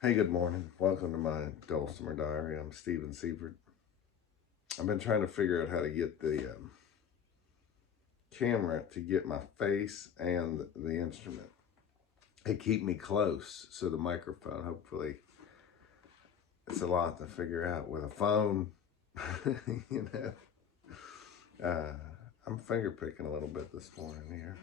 Hey, good morning. Welcome to my Dulcimer diary. I'm Stephen Seifert. I've been trying to figure out how to get the camera to get my face and the instrument. They keep me close, so the microphone, hopefully, it's a lot to figure out with a phone. you know, I'm finger picking a little bit this morning here.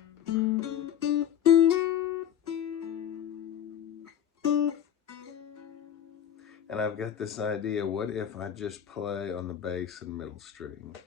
And I've got this idea, what if I just play on the bass and middle string?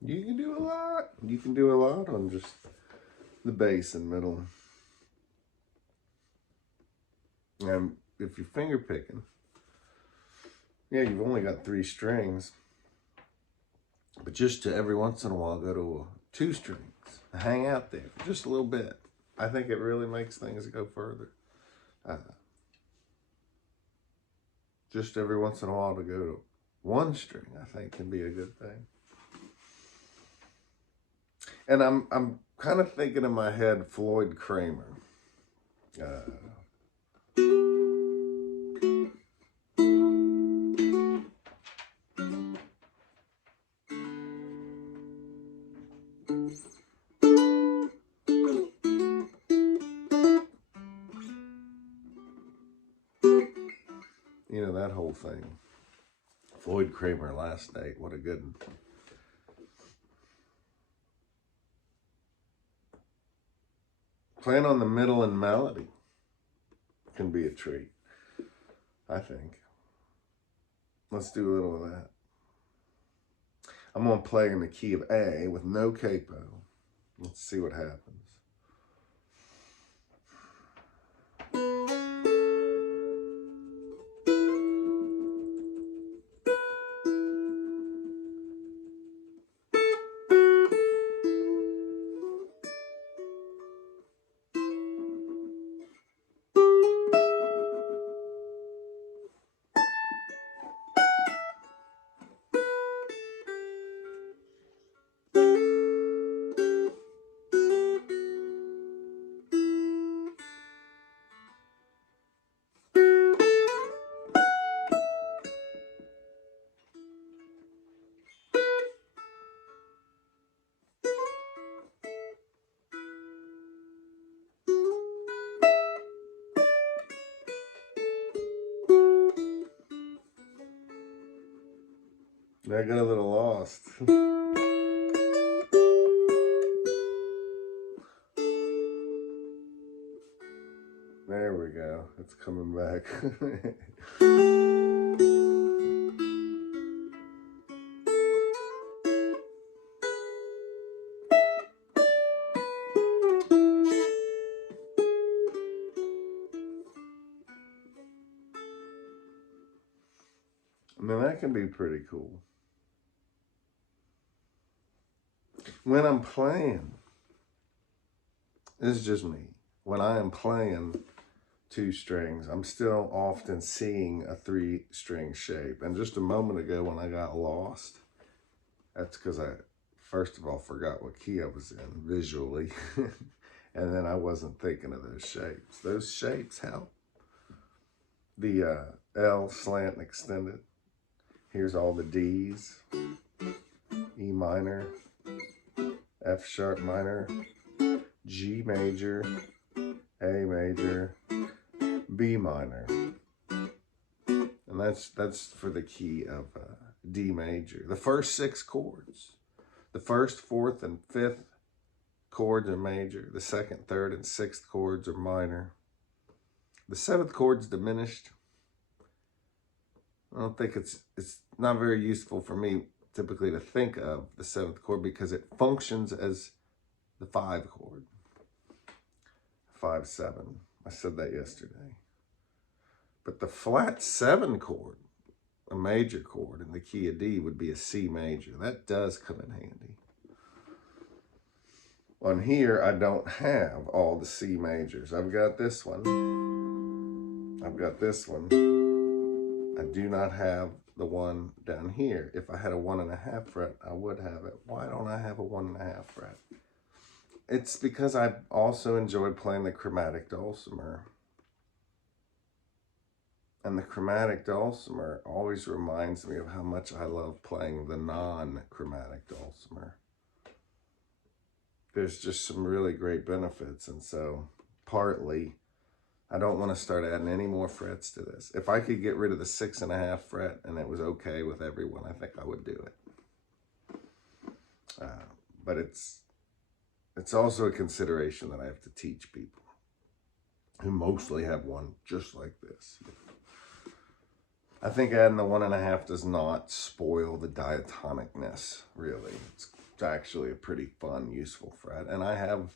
You can do a lot. You can do a lot on just the bass and middle. And if you're finger picking, yeah, you've only got 3 strings. But just to every once in a while go to 2 strings. Hang out there for just a little bit. I think it really makes things go further. Just every once in a while to go to 1 string, I think, can be a good thing. And I'm kind of thinking in my head Floyd Clemmer. You know, that whole thing. Floyd Clemmer, Last Night, what a good one. Playing on the middle and melody can be a treat, I think. Let's do a little of that. I'm going to play in the key of A with no capo. Let's see what happens. I got a little lost. There we go. It's coming back. I mean, that can be pretty cool. When I'm playing, this is just me. When I am playing 2 strings, I'm still often seeing a 3-string shape. And just a moment ago when I got lost, that's because I, first of all, forgot what key I was in visually. And then I wasn't thinking of those shapes. Those shapes help. The L slant and extended. Here's all the D's. E minor, F sharp minor, G major, A major, B minor. And that's for the key of D major. The first 6 chords. The first, 4th, and 5th chords are major. The 2nd, 3rd, and 6th chords are minor. The 7th chord's diminished. I don't think it's not very useful for me typically to think of the 7th chord because it functions as the 5 chord. 5-7. I said that yesterday. But the flat 7 chord, a major chord in the key of D, would be a C major. That does come in handy. On here, I don't have all the C majors. I've got this one. I've got this one. I do not have the one down here. If I had a 1.5 fret, I would have it. Why don't I have a 1.5 fret? It's because I also enjoyed playing the chromatic dulcimer. And the chromatic dulcimer always reminds me of how much I love playing the non-chromatic dulcimer. There's just some really great benefits, and so partly I don't want to start adding any more frets to this. If I could get rid of the 6.5 fret and it was okay with everyone, I think I would do it. But it's also a consideration that I have to teach people who mostly have one just like this. I think adding the 1.5 does not spoil the diatonicness, really. It's actually a pretty fun, useful fret. And I have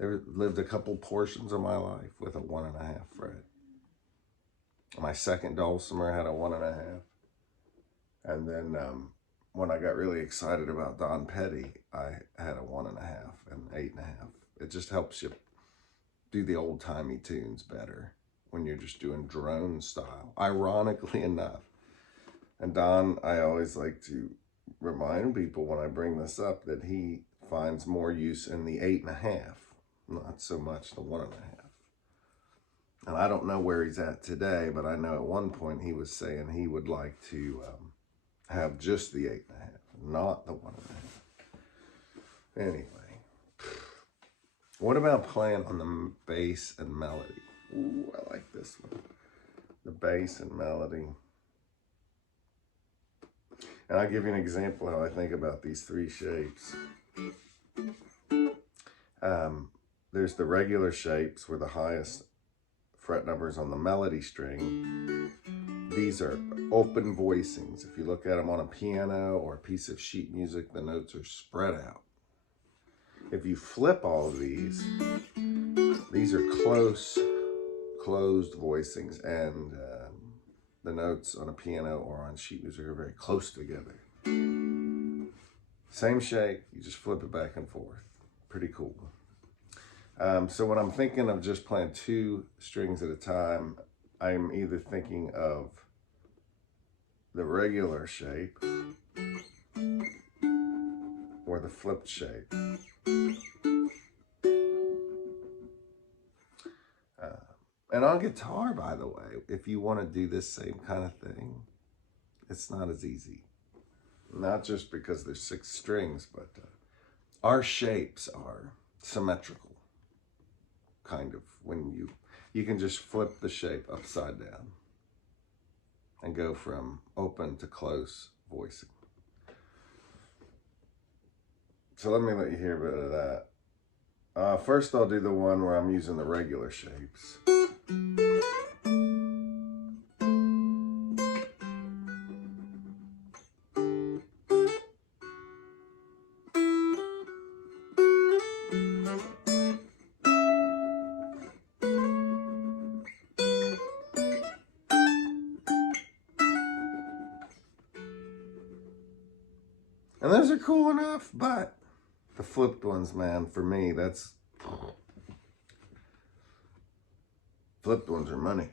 lived a couple portions of my life with a 1.5 fret. My second dulcimer had a 1.5. And then when I got really excited about Don Petty, I had a 1.5 and 8.5. It just helps you do the old-timey tunes better when you're just doing drone style, ironically enough. And Don, I always like to remind people when I bring this up that he finds more use in the 8.5. Not so much the 1.5. And I don't know where he's at today, but I know at one point he was saying he would like to have just the 8.5, not the 1.5. Anyway, what about playing on the bass and melody? Ooh, I like this one. The bass and melody. And I'll give you an example of how I think about these 3 shapes. There's the regular shapes where the highest fret number is on the melody string. These are open voicings. If you look at them on a piano or a piece of sheet music, the notes are spread out. If you flip all of these are closed voicings, and the notes on a piano or on sheet music are very close together. Same shape, you just flip it back and forth. Pretty cool. So when I'm thinking of just playing 2 strings at a time, I'm either thinking of the regular shape or the flipped shape. And on guitar, by the way, if you want to do this same kind of thing, it's not as easy. Not just because there's 6 strings, but our shapes are symmetrical. Kind of, when you can just flip the shape upside down and go from open to close voicing. So let me let you hear a bit of that. First I'll do the one where I'm using the regular shapes. And those are cool enough, but the flipped ones, man, for me, that's... Flipped ones are money.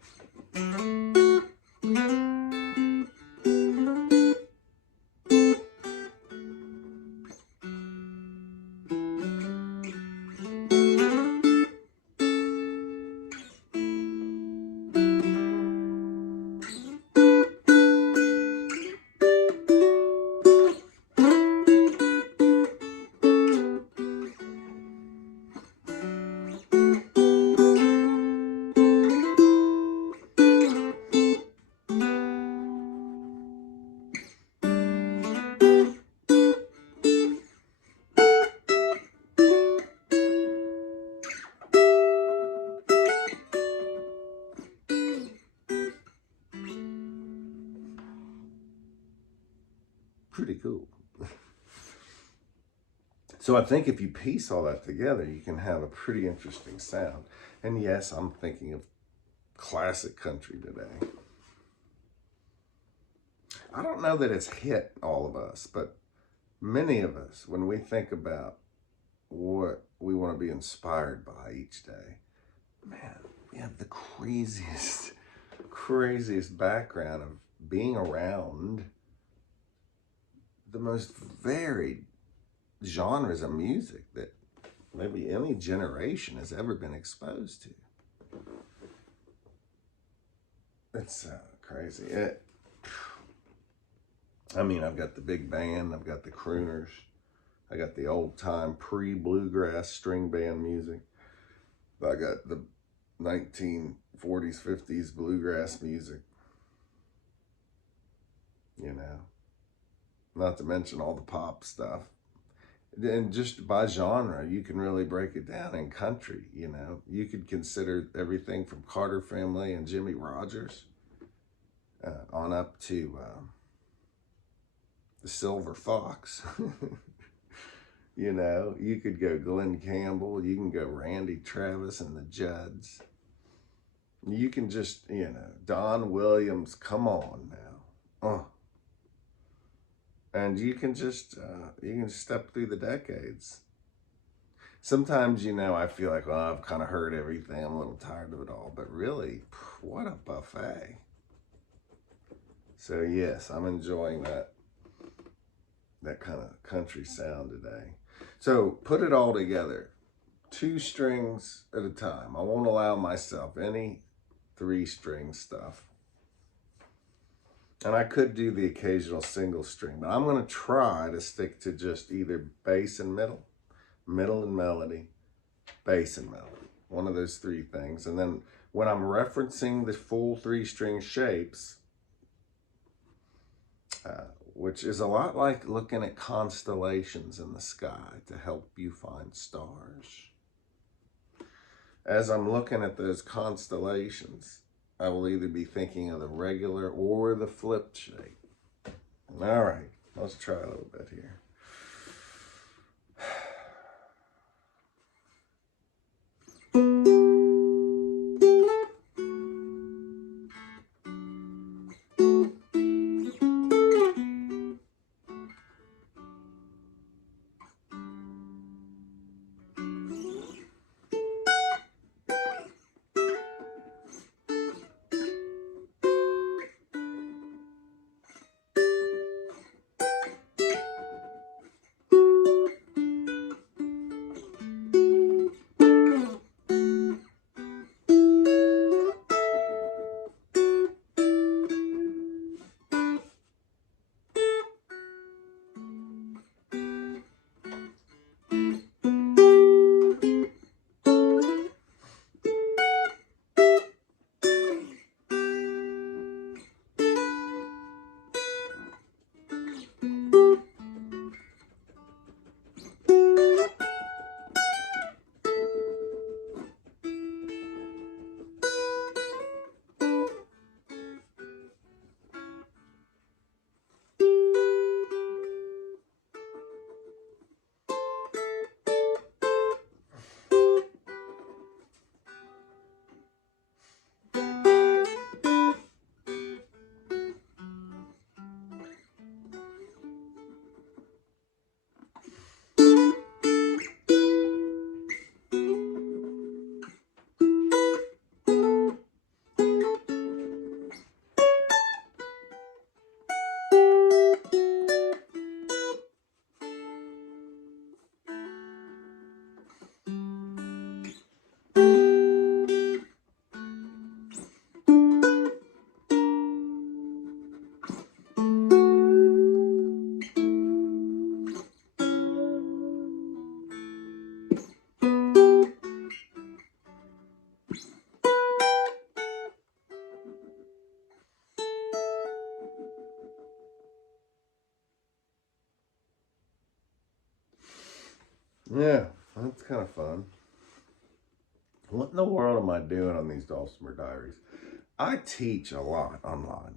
Pretty cool. So I think if you piece all that together, you can have a pretty interesting sound. And yes, I'm thinking of classic country today. I don't know that it's hit all of us, but many of us, when we think about what we want to be inspired by each day, man, we have the craziest background of being around the most varied genres of music that maybe any generation has ever been exposed to. It's crazy. I mean, I've got the big band, I've got the crooners, I got the old time pre-bluegrass string band music, I got the 1940s, 50s bluegrass music, you know, not to mention all the pop stuff. And just by genre, you can really break it down in country, you know. You could consider everything from Carter Family and Jimmy Rogers on up to the Silver Fox. You know, you could go Glenn Campbell, you can go Randy Travis and the Judds. You can just, you know, Don Williams, come on now. And you can just step through the decades. Sometimes, you know, I feel like, well, I've kind of heard everything. I'm a little tired of it all. But really, what a buffet. So, yes, I'm enjoying that kind of country sound today. So, put it all together. 2 strings at a time. I won't allow myself any 3-string stuff. And I could do the occasional single string, but I'm going to try to stick to just either bass and middle, middle and melody, bass and melody. One of those 3 things. And then when I'm referencing the full 3-string shapes, which is a lot like looking at constellations in the sky to help you find stars. As I'm looking at those constellations, I will either be thinking of the regular or the flipped shape. All right, let's try a little bit here. Yeah, that's kind of fun. What in the world am I doing on these Dulcimer diaries? I teach a lot online.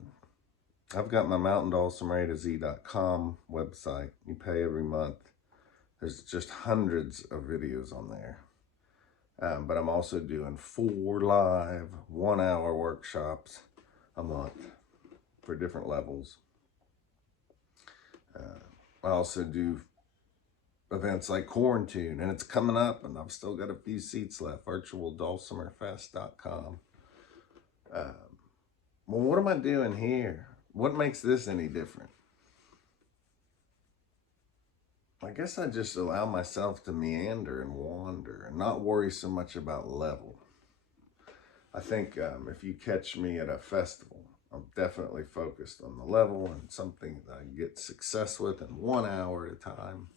I've got my mountaindulcimer.com website. You pay every month. There's just hundreds of videos on there. But I'm also doing 4 live 1-hour workshops a month for different levels. I also do events like Quarantine, and it's coming up, and I've still got a few seats left. virtualdulcimerfest.com. Well, what am I doing here? What makes this any different? I guess I just allow myself to meander and wander and not worry so much about level. I think if you catch me at a festival, I'm definitely focused on the level and something that I get success with in 1 hour at a time.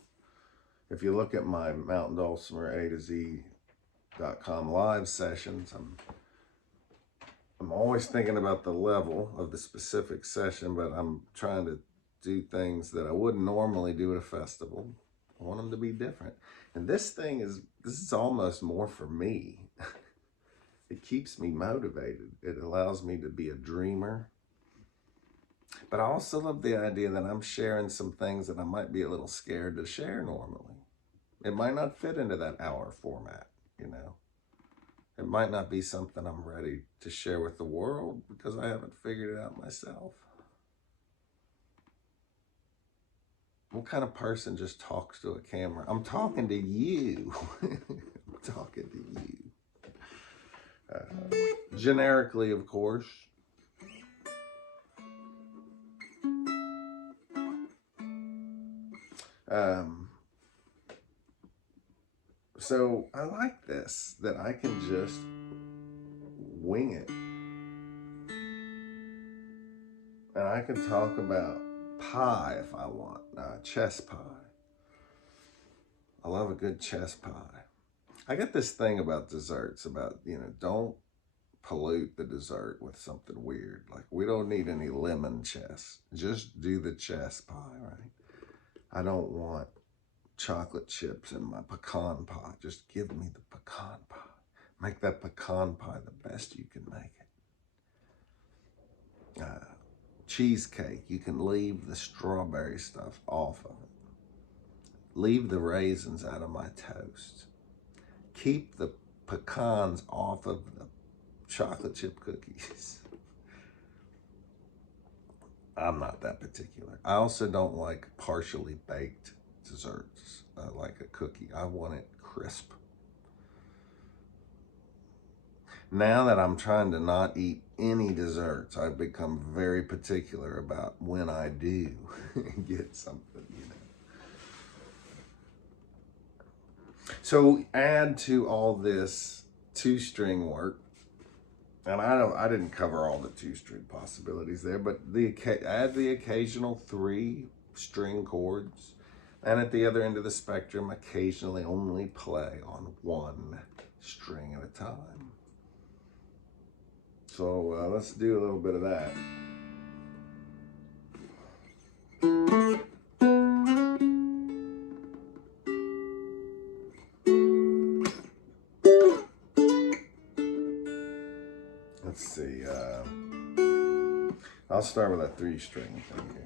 If you look at my Mountain Dulcimer A to Z.com live sessions, I'm always thinking about the level of the specific session, but I'm trying to do things that I wouldn't normally do at a festival. I want them to be different. And this is almost more for me. It keeps me motivated. It allows me to be a dreamer. But I also love the idea that I'm sharing some things that I might be a little scared to share normally. It might not fit into that hour format, you know. It might not be something I'm ready to share with the world because I haven't figured it out myself. What kind of person just talks to a camera? I'm talking to you. I'm talking to you. Generically, of course. So I like this, that I can just wing it. And I can talk about pie if I want, chess pie. I love a good chess pie. I got this thing about desserts, about, don't pollute the dessert with something weird. Like, we don't need any lemon chess. Just do the chess pie, right? I don't want chocolate chips in my pecan pie. Just give me the pecan pie. Make that pecan pie the best you can make it. Cheesecake, you can leave the strawberry stuff off of it. Leave the raisins out of my toast. Keep the pecans off of the chocolate chip cookies. I'm not that particular. I also don't like partially baked desserts, like a cookie. I want it crisp. Now that I'm trying to not eat any desserts, I've become very particular about when I do get something, So add to all this 2-string work, and I didn't cover all the 2-string possibilities there, but add the occasional 3-string chords, and at the other end of the spectrum, occasionally only play on 1 string at a time. So let's do a little bit of that. Let's see. I'll start with a 3-string thing here.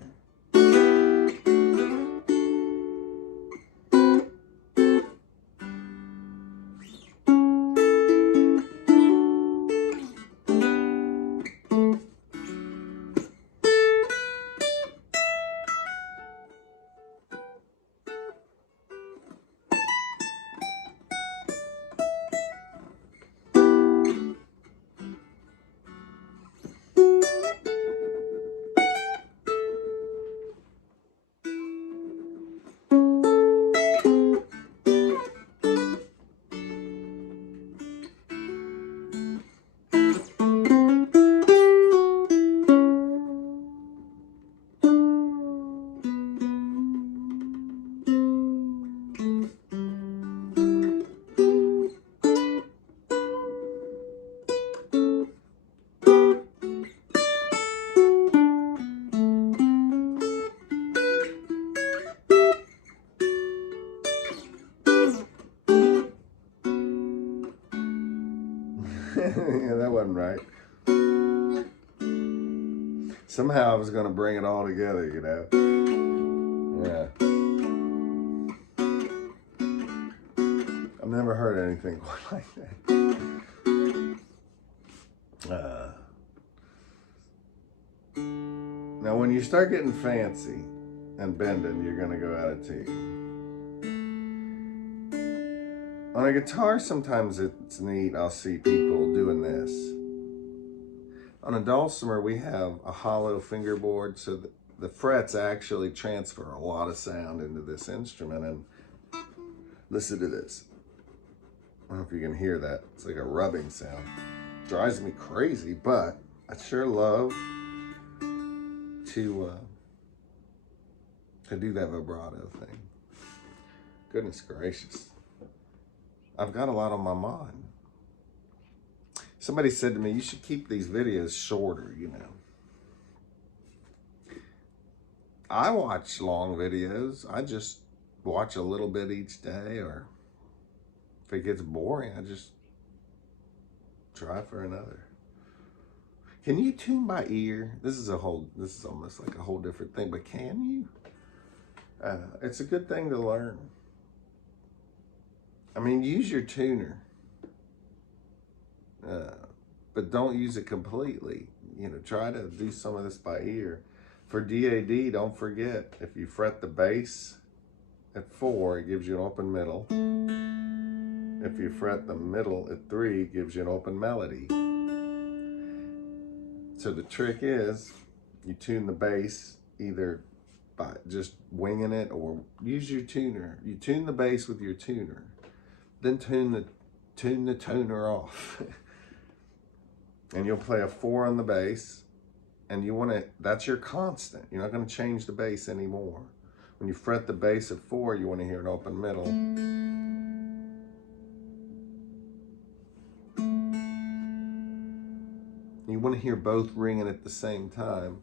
right? Somehow I was going to bring it all together, you know? Yeah. I've never heard anything quite like that. Now, when you start getting fancy and bending, you're going to go out of tune. On a guitar, sometimes it's neat. I'll see people doing this. On a dulcimer, we have a hollow fingerboard, so the frets actually transfer a lot of sound into this instrument. And listen to this. I don't know if you can hear that. It's like a rubbing sound. Drives me crazy, but I sure love to do that vibrato thing. Goodness gracious. I've got a lot on my mind. Somebody said to me, you should keep these videos shorter, you know. I watch long videos. I just watch a little bit each day, or if it gets boring, I just try for another. Can you tune by ear? This is almost like a whole different thing, but can you? It's a good thing to learn. I mean, use your tuner, but don't use it completely. You know, try to do some of this by ear. For DAD, don't forget, if you fret the bass at 4, it gives you an open middle. If you fret the middle at 3, it gives you an open melody. So the trick is, you tune the bass either by just winging it or use your tuner. You tune the bass with your tuner, then tune the tuner off. And you'll play a 4 on the bass, and that's your constant. You're not gonna change the bass anymore. When you fret the bass at 4, you wanna hear an open middle. You wanna hear both ringing at the same time.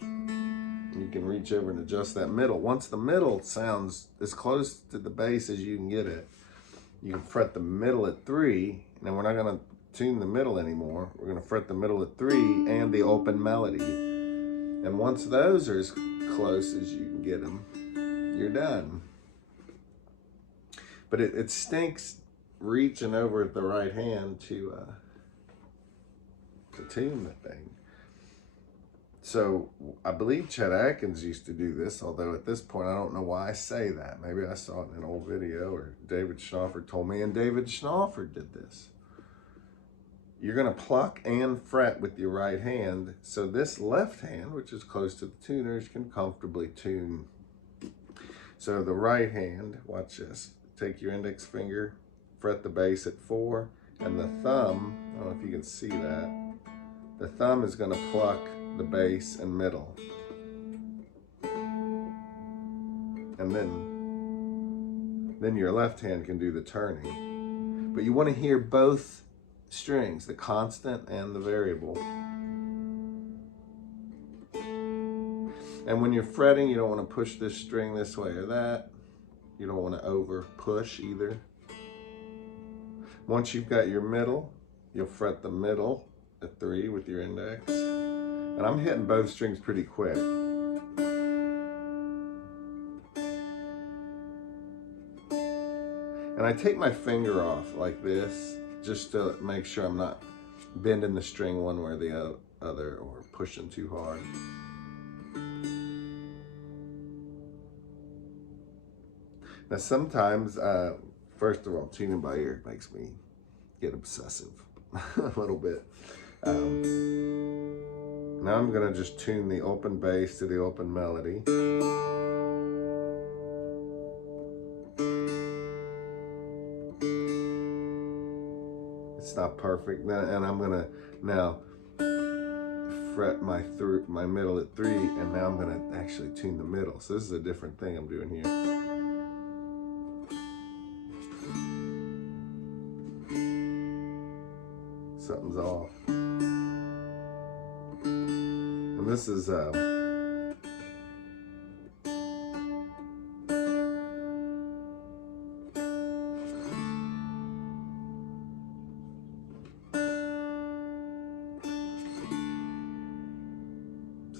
You can reach over and adjust that middle. Once the middle sounds as close to the bass as you can get it, you can fret the middle at 3. Now we're not gonna tune the middle anymore. We're gonna fret the middle at 3 and the open melody. And once those are as close as you can get them, you're done. But it stinks reaching over at the right hand to tune the thing. So I believe Chet Atkins used to do this, although at this point I don't know why I say that. Maybe I saw it in an old video, or David Schnaufer told me, and David Schnaufer did this. You're gonna pluck and fret with your right hand, so this left hand, which is close to the tuners, can comfortably tune. So the right hand, watch this, take your index finger, fret the bass at 4, and the thumb, I don't know if you can see that, the thumb is gonna pluck the bass and middle. And then your left hand can do the turning. But you wanna hear both strings, the constant and the variable. And when you're fretting, you don't want to push this string this way or that. You don't want to over push either. Once you've got your middle, you'll fret the middle at 3 with your index. And I'm hitting both strings pretty quick. And I take my finger off like this, just to make sure I'm not bending the string one way or the other or pushing too hard. Now sometimes, first of all, tuning by ear makes me get obsessive a little bit. Now I'm gonna just tune the open bass to the open melody. It's not perfect, and I'm gonna now fret my middle at 3, and now I'm gonna actually tune the middle. So this is a different thing I'm doing here. Something's off. And this is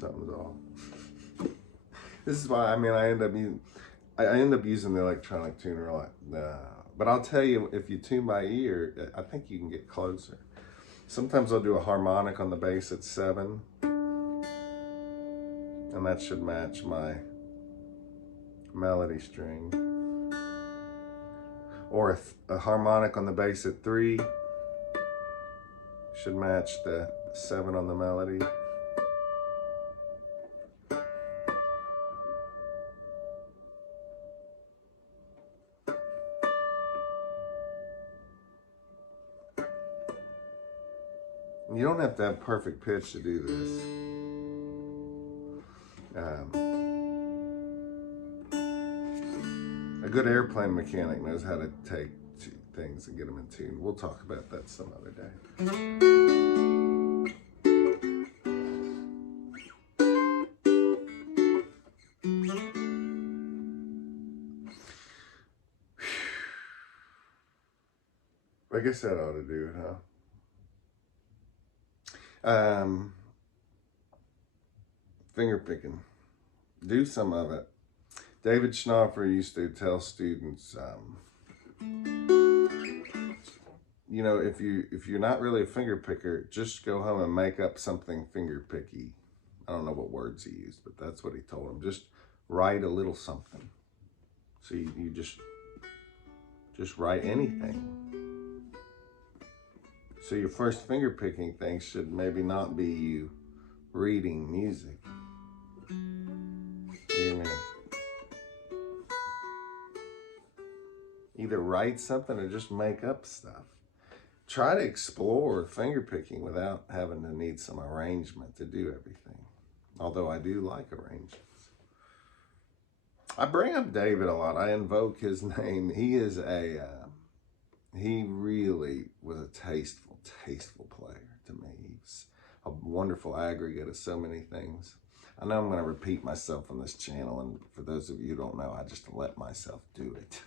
something's off. This is why, I mean, I end up using the electronic tuner a lot. But I'll tell you, if you tune by ear, I think you can get closer. Sometimes I'll do a harmonic on the bass at 7, and that should match my melody string. Or a harmonic on the bass at 3 should match the 7 on the melody. You don't have to have perfect pitch to do this. A good airplane mechanic knows how to take things and get them in tune. We'll talk about that some other day. I guess that ought to do it, huh? Finger picking. Do some of it. David Schnaufer used to tell students, you know, if you're not really a finger picker, just go home and make up something finger picky. I don't know what words he used, but that's what he told them. Just write a little something. So you just write anything. So your first finger picking thing should maybe not be you reading music. You know, either write something or just make up stuff. Try to explore finger picking without having to need some arrangement to do everything. Although I do like arrangements. I bring up David a lot. I invoke his name. He is he really was a tasteful player to me. He's a wonderful aggregate of so many things. I know I'm going to repeat myself on this channel, and for those of you who don't know, I just let myself do it.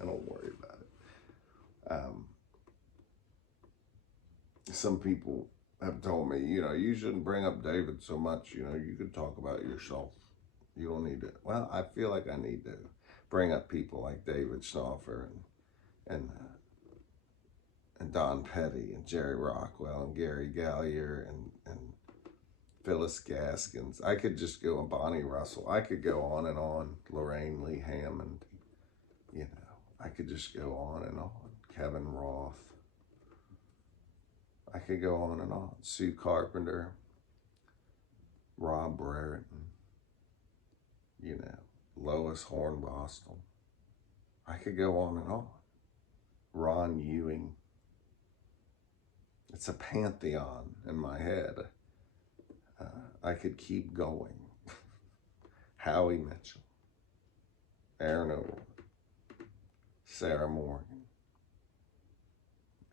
I don't worry about it. Some people have told me, you know, you shouldn't bring up David so much. You know, you could talk about yourself. You don't need to. Well, I feel like I need to bring up people like David Schnaufer and Don Petty and Jerry Rockwell and Gary Gallier and Phyllis Gaskins. I could just go on Bonnie Russell. I could go on, Lorraine Lee Hammond. You know, I could just go on. Kevin Roth. I could go on. Sue Carpenter. Rob Brereton. You know, Lois Hornbostel. I could go on. Ron Ewing. It's a pantheon in my head. I could keep going. Howie Mitchell, Aaron O'Rourke, Sarah Morgan,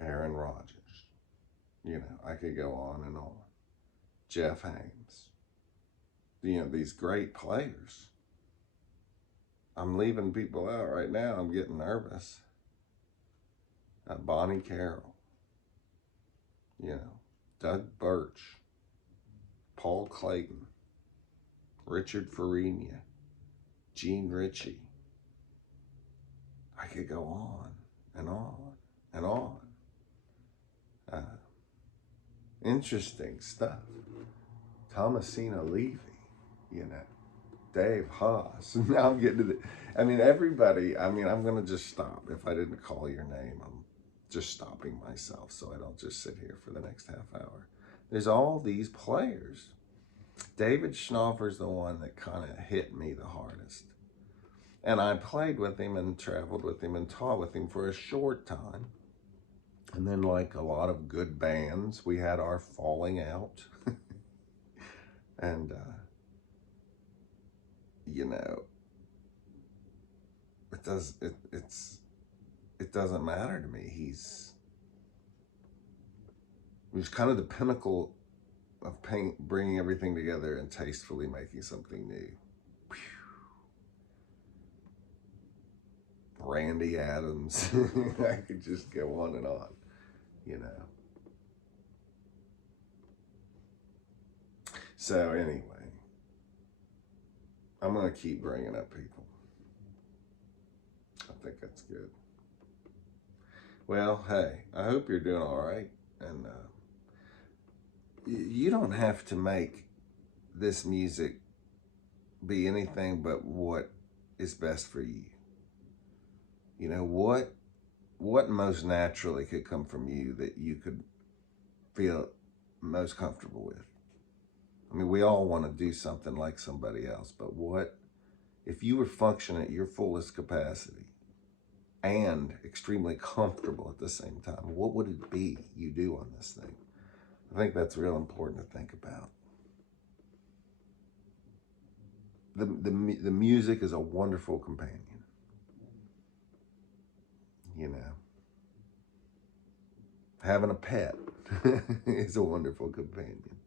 Aaron Rodgers. You know, I could go on. Jeff Haynes. You know, these great players. I'm leaving people out right now. I'm getting nervous. Bonnie Carroll. You know, Doug Birch, Paul Clayton, Richard Farina, Gene Ritchie. I could go on and on and on. Interesting stuff. Thomasina Levy, you know, Dave Haas. Now I'm getting to everybody. I'm going to just stop. If I didn't call your name, I'm just stopping myself so I don't just sit here for the next half hour. There's all these players. David Schnaufer's the one that kind of hit me the hardest. And I played with him and traveled with him and taught with him for a short time. And then, like a lot of good bands, we had our falling out. And, you know, it doesn't matter to me. He's kind of the pinnacle of bringing everything together and tastefully making something new. Randy Adams. I could just go on and on, you know. So anyway, I'm going to keep bringing up people. I think that's good. Well, hey, I hope you're doing all right. And you don't have to make this music be anything but what is best for you. You know, what most naturally could come from you that you could feel most comfortable with? I mean, we all want to do something like somebody else, but what if you were functioning at your fullest capacity and extremely comfortable at the same time? What would it be you do on this thing? I think that's real important to think about. The music is a wonderful companion. You know, having a pet is a wonderful companion.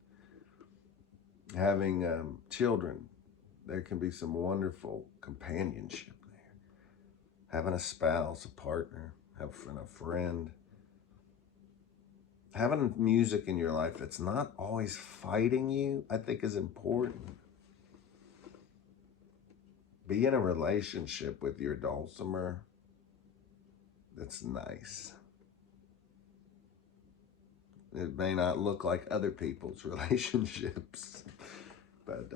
Having children, there can be some wonderful companionship there. Having a spouse, a partner, having a friend. Having music in your life that's not always fighting you, I think is important. Be in a relationship with your Dulcimer that's nice. It may not look like other people's relationships, but